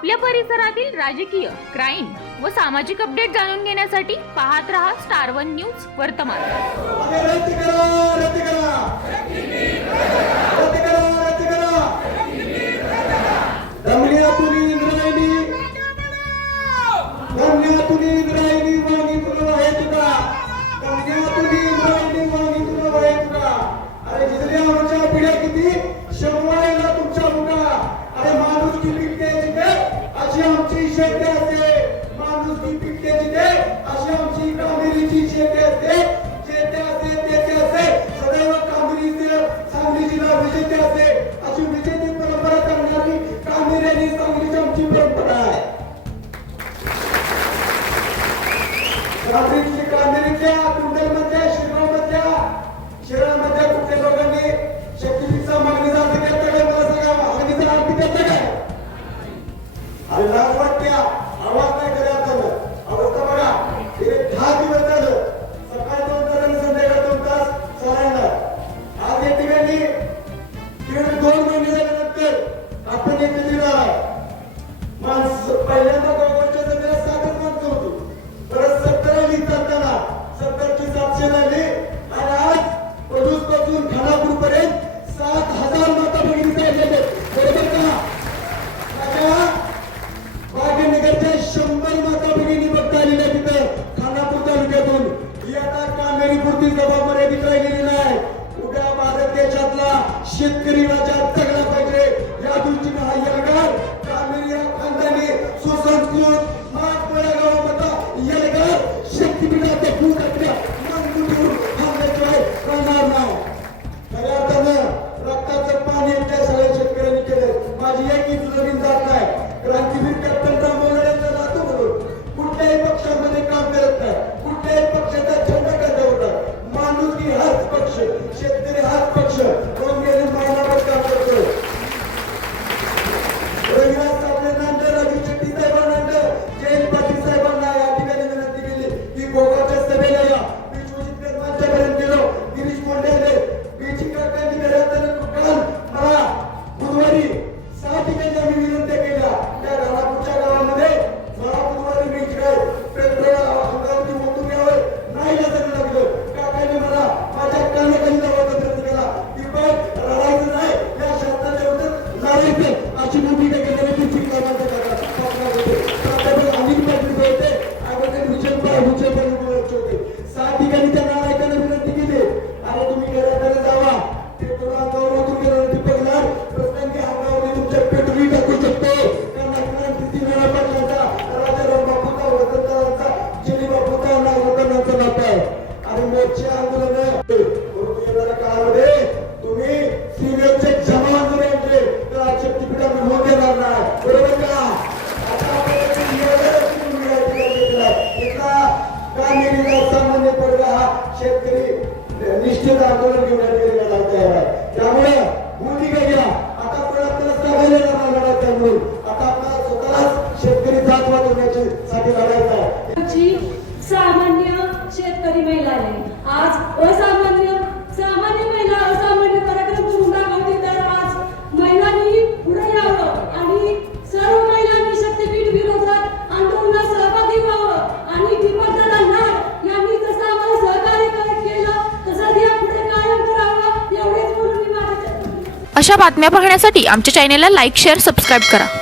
आपल्या परिसरातील राजकीय, क्राईम व सामाजिक अपडेट जाणून घेण्यासाठी पाहत रहा स्टार वन न्यूज वर्तमान। शेतकरी राजा जगला पाहिजे या दृष्टीने हा यलगार कामेरी या खानदानी सुसंस्कृत मागच्या गावामध्ये यलगार शक्तीपीठाचे फूट असल्या मंजूर थांबल्याशिवाय राहणार नाही। खऱ्या अर्थानं रक्ताचं पाणी त्या सगळ्या शेतकऱ्यांनी केलं। माझी एकही जमीन जात नाही। क्रांतीवीर कॅप्टन राममोहन यांचा नातू म्हणून कुठल्याही पक्षामध्ये काम करत नाही, कुठल्याही पक्षाचा झेंडा कधवता माणुसकी हाच पक्ष, शेतकरी हाच पक्ष निश्चित आंदोलन घेऊन त्यामुळे भूमिका घ्या। आता पण आपल्याला सगळ्यांना लढायचं आहे म्हणून आता आपल्याला स्वतःलाच शेतकरी जातवाद होण्याची साठी लढायचं आहे। सामान्य शेतकरी महिला आहे आज असामान्य महिला असामान्य कार्यक्रम करून दाखवते। तर आज महिलांनी पुढे यावं आणि सर्व महिलांनी शक्तीपीठ विरोधात आंदोलनात सहभागी व्हावं आणि दीपकदादा नाड यांनी जसं आम्हाला सहकार्य केलं तसं या पुढे कायम करावं एवढेच बोलून मी माझ्या अशा बातम्या पाहण्यासाठी आमच्या चॅनेलला लाईक, शेअर, सबस्क्राईब करा।